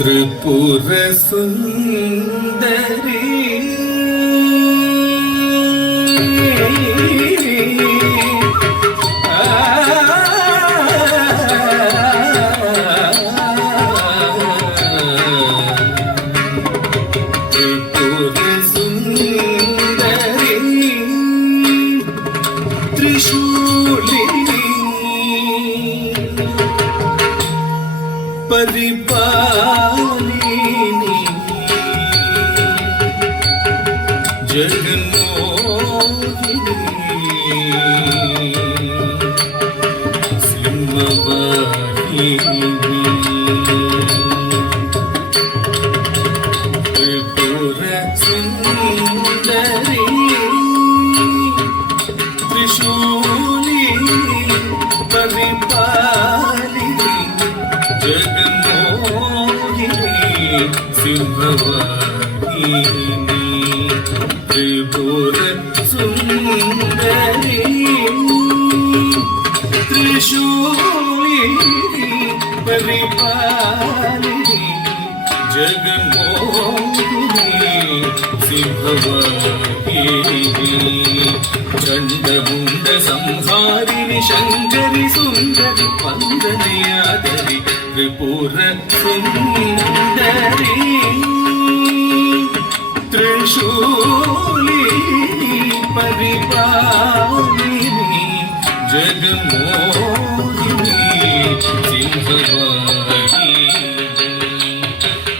त्रिपुर सुंदरी त्रिपुर सुंदरी त्रिशूलिनी परिपालिनी जगन्मोहिनी सिंहवाहिनी त्रिपुर सुंदरी त्रिशूलिनी परिपालिनी जगन्मोहिनी सिंहवाहिनी त्रिपुर सुंदरी त्रिशूलिनी परिपालिनी जगन्मोहिनी सिंहवाहिनी चंडमुंड संहारिणि शंकरि सुंदरि वंदनयादरि त्रिपुर सुंदरी त्रिशूलिनी परिपालिनी जगन्मोहिनी सिंहवाहिनी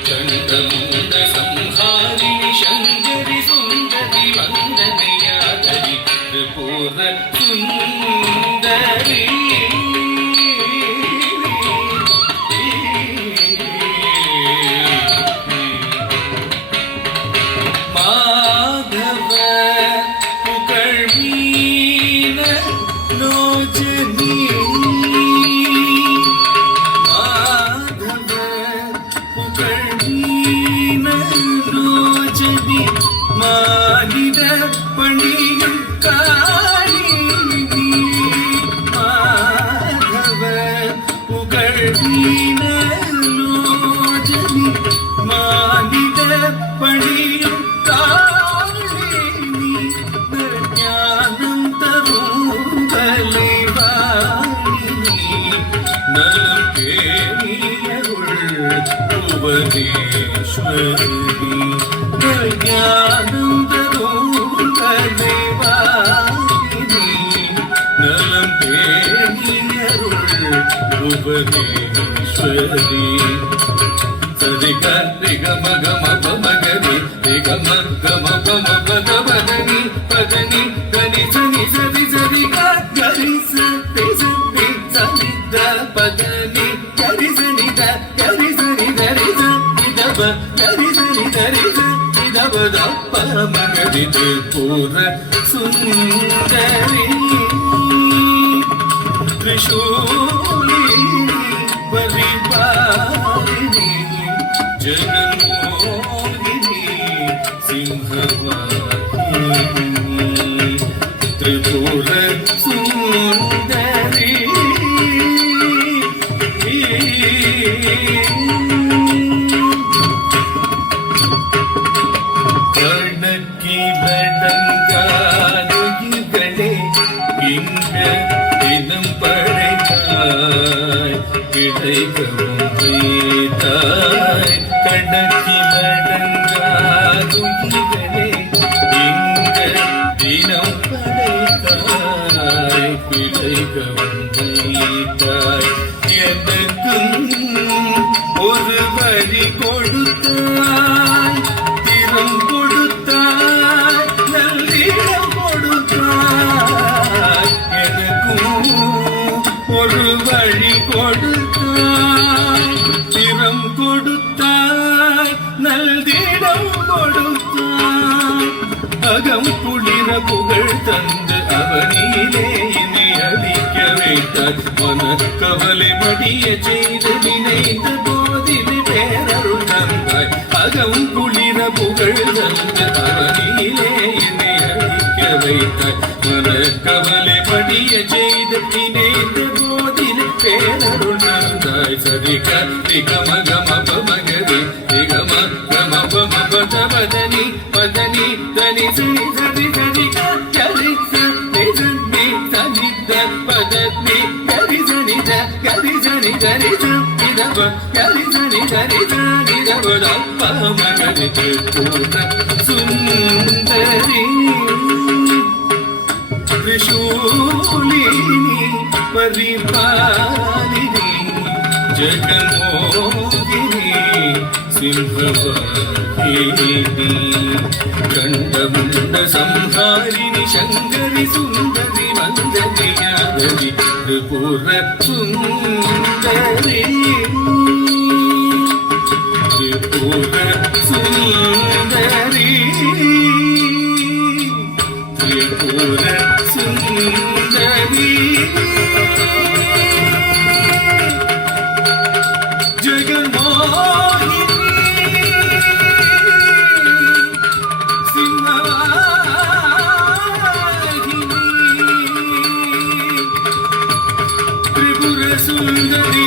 चंडमुंड संहारिणि शंकरि सुंदरि वंदनयादरि त्रिपुर सुंदरी माधव पुकर्मीन लोचनी माधव पुकर्मीन लोचनी माहिद पणियुं कालिनी माधव पुकर्मीन लोचनी माहिद पणियुं कालिनी ज्ञानं तरुंगले वालिनी नलं केलियरुள் उपदेश्वरी ज्ञानं तरुंगले वालिनी नलं केलियरुள் उपदेश्वरी सरिग रिगम गम पमगरि रिगम गम पम पद पदनि पदनि गनि सनि सरि सरि गरि सति सति सनि द पदनि गरि सनि द गरि सनि गरि सनि दब गरि सनि गरि सनि दब द पमगरि त्रिपुर सुंदरी त्रिशूलिनी परिपालिनी जगन्मोहिनी सिंहवाहिनी त्रिपुर सुंदरी कड़की लडंगानुगले इंग दिनम पड़ेगाय किड़ैகவும் வைத்தாய் கடக்கி நடங்காதுயிலே இங்க தினம் படைத்தாய் கிளைகவும் வைத்தாய் எனக்கும் ஒரு வரி கொடுத்தாய் திறம் கொடுத்தாய் நல்லிடம் கொடுத்தாய் எனக்கும் ஒரு வழி கொடுத்தாய் திறம் கொடுத்தாய் நல்திடம் கொடுத்தாய் அகம் குளிர புகழ் தந்து அவனிலே இனி அளிக்க வைத்தாய் மனக்கவலை மடிய செய்து நினைத்த போதில் பேரருள் தந்தாய் அகம் குளிர புகழ் தந்து அவனிலே இனி அளிக்க வைத்தாய் மனக்கவலை மடிய செய்து நினைத்த போதில் பேரருள் தந்தாய் సరి గమ గమ పమగరి గమ గమ పమ పద పదని పదని దని సని సరి సరి గరి సని సని సని ద పదని గరి సని ద గరి సని గరి సని ద గరి సని గరి సని ద పమగరి త్రిపుర సుందరి త్రిశూలిని పరిపాలిని జగమోహిని సింహవాహిని గండముండ సంహారిణి శంకరి సుందరి మందరి యాదవి త్రిపుర సుందరి త్రిపుర సుందరి త్రిపుర సుందరి జగమోహిని సింహవాహిని త్రిపుర సుందరి